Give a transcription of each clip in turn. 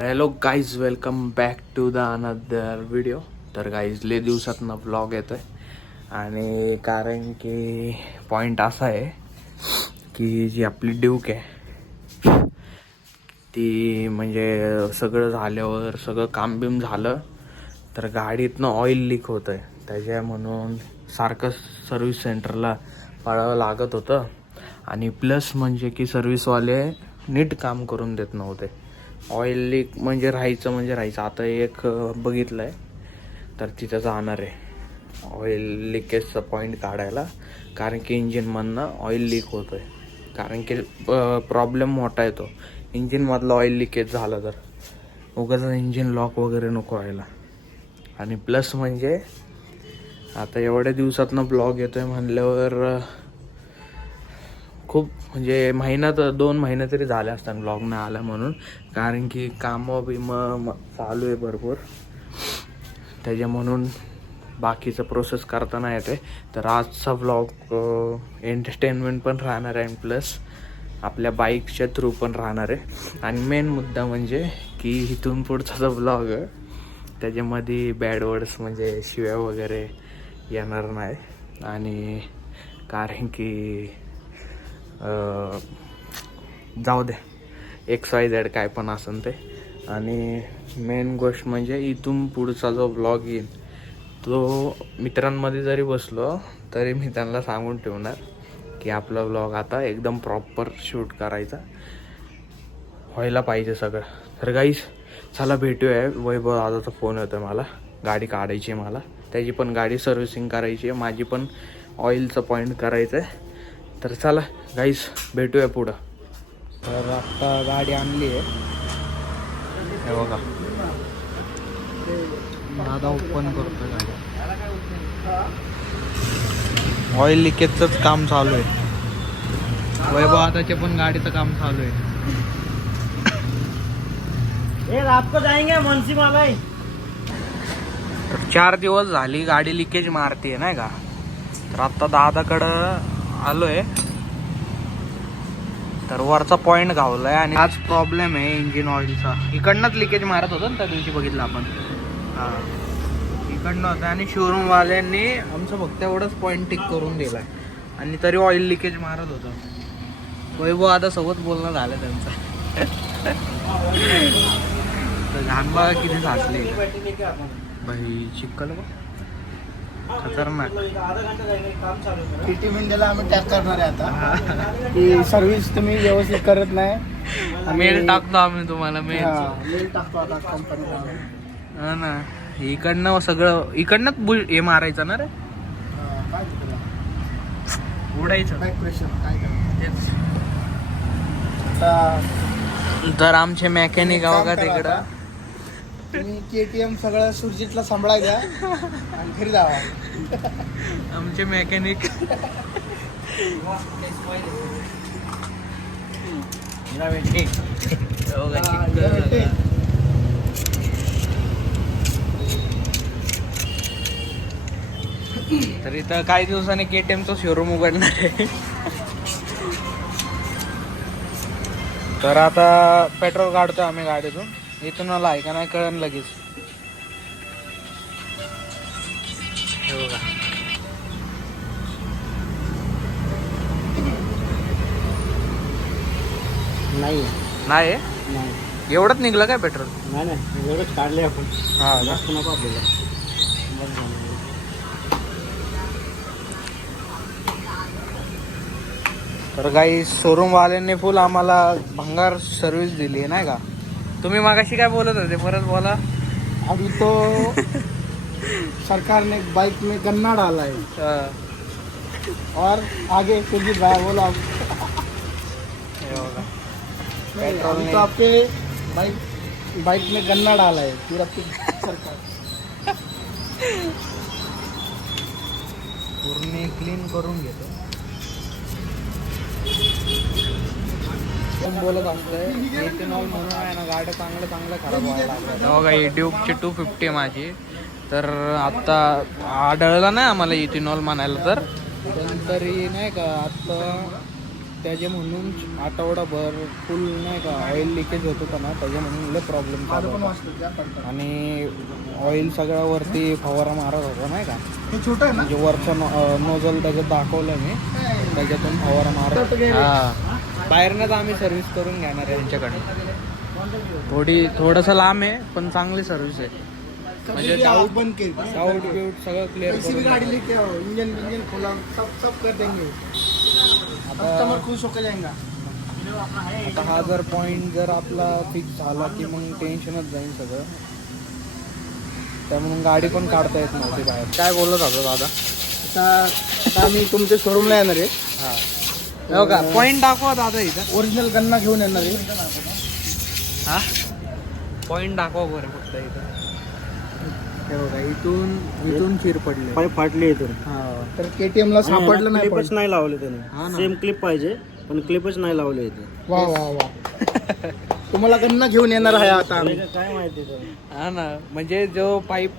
Hello guys, welcome back to the another video. तर guys लय दिवसातनं व्लॉग येतो आहे आणि कारण की पॉईंट असा आहे की जी आपली ड्यूक आहे ती म्हणजे सगळं झाल्यावर सगळं काम बिम झालं तर गाडीतनं ऑइल लीक होतं आहे. त्याच्या म्हणून सारखं सर्व्हिस सेंटरला पळावं लागत होतं आणि प्लस म्हणजे की सर्व्हिसवाले नीट काम करून देत नव्हते. ऑइल लीक म्हणजे राहायचं. आता एक बघितलं आहे तर तिथं जाणार आहे ऑइल लिकेजचा पॉईंट काढायला, कारण की इंजिनमधनं ऑइल लीक होतं आहे. कारण की प्रॉब्लेम मोठा येतो इंजिनमधलं ऑइल लिकेज झालं तर उगाच इंजिन लॉक वगैरे नको व्हायला. आणि प्लस म्हणजे आता एवढ्या दिवसातनं ब्लॉग येतो आहे म्हणल्यावर खूप म्हणजे दोन महिने तरी झाले असतात ब्लॉग नाही आला म्हणून, कारण की कामं बिमं चालू आहे भरपूर त्याच्या म्हणून बाकीचं प्रोसेस करताना येते. तर आजचा ब्लॉग एंटरटेनमेंट पण राहणार आहे आणि प्लस आपल्या बाईकच्या थ्रू पण राहणार आहे. आणि मेन मुद्दा म्हणजे की इथून पुढचा जो ब्लॉग आहे त्याच्यामध्ये बॅड वर्ड्स म्हणजे शिव्या वगैरे येणार नाही. आणि कारण की जाऊ दे XYZ काय पण असेल ते. आणि मेन गोष्ट म्हणजे इथून पुढचा जो ब्लॉग येईल तो मित्रांमध्ये जरी बसलो तरी मी त्यांना सांगून ठेवणार की आपला ब्लॉग आता एकदम प्रॉपर शूट करायचा व्हायला पाहिजे सगळं. तर गाईस चला भेटूया. वैभव दादाचा फोन येतो आहे मला, गाडी काढायची आहे मला, त्याची पण गाडी सर्व्हिसिंग करायची आहे, माझी पण ऑइलचं पॉईंट करायचं आहे. तर चला गाईस भेटूया पुढं. तर आत्ता गाडी आणली आहे हे बघा, दादा ओपन करतोय गाडी. ऑइल लिकेजचंच काम चालू आहे. वैभव आताचे पण गाडीचं काम चालू आहे. आपको जाएंगे मुंशी मालाई. 4 दिवस झाली गाडी लिकेज मारते नाही का. तर आता दादाकडं आलोय तर वरचा पॉइंट गावलाय आणि हाच प्रॉब्लेम आहे इंजिन ऑइलचा. इकडनंच लिकेज मारत होतं ना त्या दिवशी बघितलं आपण. हां इकडनं होतं आणि शोरूमवाल्यांनी आमचं फक्त एवढंच पॉईंट टिक करून दिलाय आणि तरी ऑइल लिकेज मारत होतं. वैभव आता सोबत बोलणं झालं त्यांचं. तर घाण बघा किती साचले बाई, चिक्कल बघ खतरनाक. इंडियाला आम्ही टॅग करणार आहे आता की सर्व्हिस तुम्ही व्यवस्थित करत नाही. मेल टाकतो आम्ही तुम्हाला, मेल टाकतो आता कंपनीला. हा ना, इकडनं सगळं इकडनंच हे मारायचं ना रे, काय उडायचं बॅक प्रेशर काय करायचं तेच. आता तर आमचे मेकॅनिक बघा तिकडं. तुम्ही KTM सगळं सुरजितला सांभाळायचा आणि घरी जावा. आमचे मेकॅनिक तर इथं काही दिवसांनी KTMचं शोरूम उघडणार आहे. तर आता पेट्रोल काढतोय आम्ही गाडीतून. इथून आला आहे का नाही कळण लगेच. हे बघा नाही नाही नाही एवढंच निघलं काय पेट्रोल. नाही एवढंच काढले आपण. हा जास्त नको आपल्याला. तर काही शोरूम वाल्यांनी फुल आम्हाला भंगार सर्व्हिस दिली आहे नाही का. तुम्ही मागाशी काय बोलत होते परत बोला. अभी तो सरकार ने बाइक में गन्ना डाला है और आगे सुरजीत भाई बोला अभी तो आपके बाइक में गन्ना डाला है पूरा सरकार. पूर्ण क्लीन करून घेतो. बोलत असतोय इथेनॉल म्हणून आहे ना गाड्या चांगलं खराब व्हायला लागल्या. बघा ही ड्यूकची 250 आहे माझी. तर आत्ता आढळला नाही आम्हाला इथेनॉल म्हणायला, तर पण तरी नाही का आत्ता त्याचे म्हणून आठवडाभर फुल नाही का ऑइल लिकेज होत होतं ना, त्याचे म्हणून लय प्रॉब्लेम माझं पण वाचतं त्या पडतात. आणि ऑइल सगळ्या वरती फवारा मारत होता नाही का, हे छोटं आहे ना, म्हणजे वरचा नोझल त्याच्यात दाखवलं मी, त्याच्यातून फवारा मारत. हां, बाहेरनंच आम्ही सर्व्हिस करून घेणार आहे यांच्याकडे. थोडंसं लांब आहे पण चांगली सर्व्हिस आहे, म्हणजे डाऊट बंद केली बिऊट सगळं क्लिअर किसी भी गाड़ी लेके आओ, इंजन खोला, सब कर देंगे, कस्टमर खुश होकर जाएगा. आता हा जर पॉईंट जर आपला फिक्स झाला की मग टेन्शनच जाईल सगळं, त्यामुळे गाडी पण काढता येत नव्हती बाहेर. काय बोलत होता दादा? आता आम्ही तुमच्या शोरूमला येणार आहे. हां, का पॉईंट दाखवा दादा इथं. ओरिजिनल गन्ना घेऊन येणार आहे. हा, पॉईंट दाखवा बरं फक्त इथं. हे बघा, इथून चिर पडले, पाईप फाटली इथून. हा, तर KTM ला सापडलं नाही. क्लिपच नाही लावले हा त्याने. ना. सेम क्लिप पाहिजे पण क्लिपच नाही लावले इथे. वा वा वा तुम्हाला गन्ना घेऊन येणार आहे आता आम्ही. काय माहिती तर. हा ना, म्हणजे जो पाईप,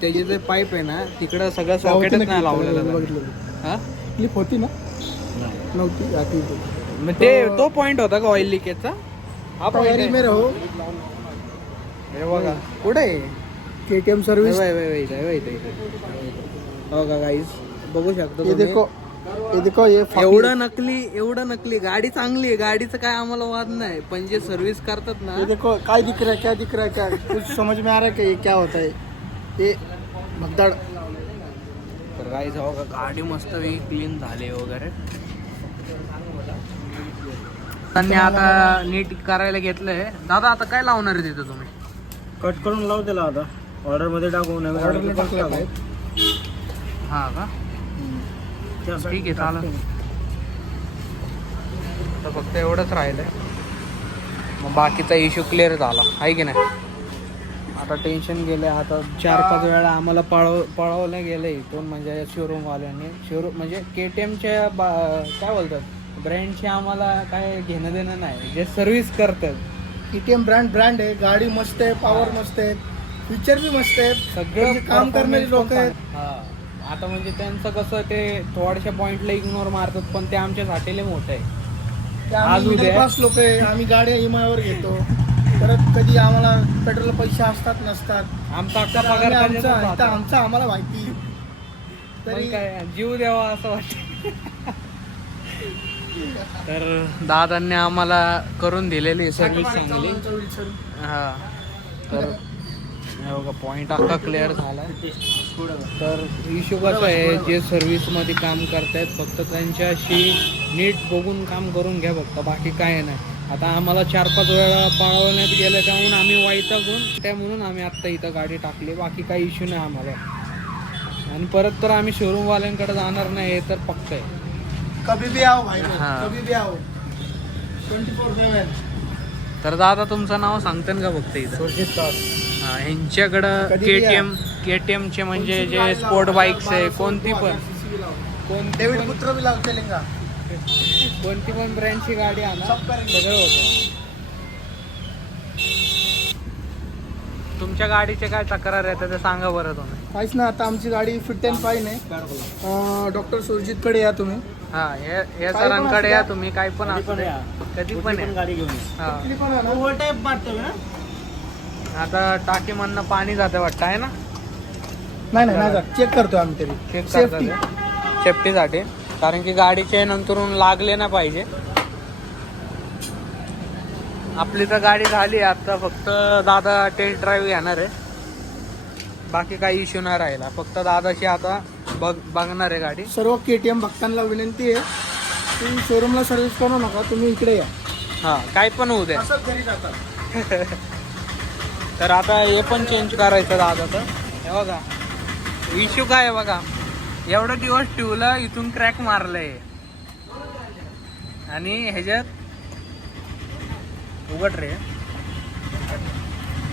त्याचे जे पाईप आहे ना तिकडं सगळं सॉकेटच नाही लावलेलं. बघितलं हा, क्लिप होती ना, नव्हती आधी. मग ते तो पॉईंट होता का ऑइल लिकेजचा? हा तयारी पॉईंट में रहो. हे बघा कुठे आहे? KTM service. बघा गाईज, बघू शकतो ये तुम्ही. देखो, ये देखो, ये एवढं नकली गाडी चांगली आहे, गाडीचं काय आम्हाला वाद नाही, पण जे सर्व्हिस करतात ना, ये देखो काय दिख रहा है, क्या दिख रहा है, क्या कुछ समझ में आ रहा है कि ये क्या होता है. ये भगदाड. तर गाईज हो का, गाडी मस्त क्लीन झाली वगैरे. त्यांनी आता नीट करायला घेतलंय. दादा आता काय लावणार आहे तिथं तुम्ही? कट करून लाव त्याला आता. ऑर्डर मध्ये टाकू नवीन ऑर्डरला टाकला काय? हा का, ठीक आहे चालेल. तर फक्त एवढंच राहिलंय, मग बाकीचा इश्यू क्लिअर झाला आहे की नाही. आता टेन्शन गेलं. आता 4-5 वेळा आम्हाला पळवलं गेलं इथून, म्हणजे शोरूमवाल्यांनी. म्हणजे KTMच्या काय बोलतात, ब्रँडचे आम्हाला काय घेणं देणं नाही, जे सर्व्हिस करतात. KTM ब्रँड आहे. गाडी मस्त आहे, पॉवर मस्त आहे, फीचर बी मस्त आहे, सगळं काम करणारी लोक आहेत. हा, आता म्हणजे त्यांचं कसं, ते थोड्याशा पॉईंटला इग्नोर मारतात, पण ते आमच्यासाठी लय मोठं आहे. आज उद्या क्लास लोक आहे. आम्ही गाड्या EMI घेतो, परत कधी आम्हाला पेट्रोल पैसे असतात नसतात. आमचा अख्खा तर पगार आम्ही त्याच्यातच राहतो. आमचा आम्हाला माहिती. तरी मग काय जीव द्यावा असं वाटतं. तर दादांनी आम्हाला करून दिलेली सर्व्हिस चांगली. हा, तर पॉईंट अख्खा क्लिअर झाला. तर इश्यू कसं आहे, जे सर्व्हिसमध्ये काम करतायत फक्त त्यांच्याशी नीट बघून काम करून घ्या फक्त, बाकी काय नाही. आता आम्हाला 4-5 वेळा पळवण्यात गेलं, त्यामुळे आम्ही वैतागून, म्हणून आम्ही आत्ता इथं गाडी टाकली. बाकी काही इश्यू नाही आम्हाला. आणि परत तर आम्ही शोरूमवाल्यांकडे जाणार नाही, हे तर पक्क आहे. कभी भी आओ भाई, हाँ. कभी भी आओ, 24/7. तर दादा तुमचं नाव सांगते का फक्त इथं? हा, ह्यांच्याकडं कधी बी या. KTMचे म्हणजे जे स्पोर्ट बाईक्स आहे, कोणती पण डेविड पुत्र भी लाव चलेगा. कोणती पण ब्रँडची गाडी आणा, सब करेंगे. सगळं होतं. तुमच्या गाडीचे काय तक्रार आहे ते सांगा बरं तुम्ही. काहीच ना, आता आमची गाडी फिट अँड फाईन आहे. डॉक्टर सुरजित कडे या तुम्ही. हा, हे सरांकडे या तुम्ही, काय पण असू पण दे, या. कधी पण कुठली या. पण गाडी घेऊन ये. हा. कुठली पण आहे ना? ओव्हरटाईप मारतो ना. आता टाकीमधनं पाणी जाते वाटतं आहे ना, नाही नाही जात. चेक करतो आम्ही तरी. Check safety. सेफ्टीसाठी, कारण की गाडीचे नंतरून लागले ना पाहिजे. आपली तर गाडी झाली, आता फक्त दादा टेस्ट ड्राईव्ह घेणार आहे, बाकी काही इश्यू नाही राहिला. फक्त दादाशी आता बघणार आहे गाडी. सर्व KTM भक्तांना विनंती आहे, तुम्ही शोरूमला सर्व्हिस करू नका, तुम्ही इकडे या. हा, काय पण होऊ दे. असंच घरी जातात. तर आता हे पण चेंज करायचं दादाचं. हे बघा इश्यू काय आहे बघा, एवढं दिवस ठेवलं, इथून क्रॅक मारलंय, आणि ह्याच्यात उघड रे,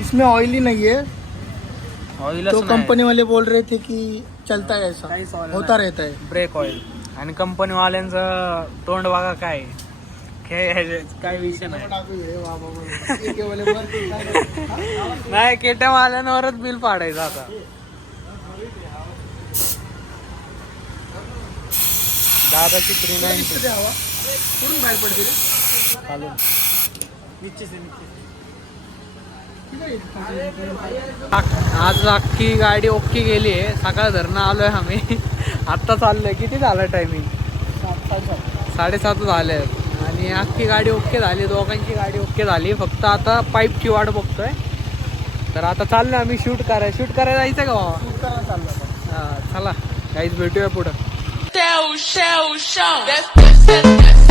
इसमें ऑयली नहीं है. ऑइल तो कंपनी वाले बोल रहे थे कि चलता है ऐसा, काहीच oil होता रहता है. Brake oil. आणि कंपनीवाल्यांचं तोंड बघा काय काय विषय नाही. नाही, KTM-वाल्यांवरच बिल पाडायचं आता. दादाची 390 कुठून बाहेर पडते रे? चालू आज अख्खी गाडी ओके गेली आहे. सकाळ धरणं आलोय आम्ही. आत्ता चाललोय. किती झालं टायमिंग? 7:30 झाले आहेत आणि अख्खी गाडी ओके झाली. दोघांची गाडी ओके झाली. फक्त आता पाईपची वाट बघतोय. तर आता चाललोय आम्ही शूट करायला जायचं का बाबा? चालू चला काहीच भेटूया पुढं. Show. That's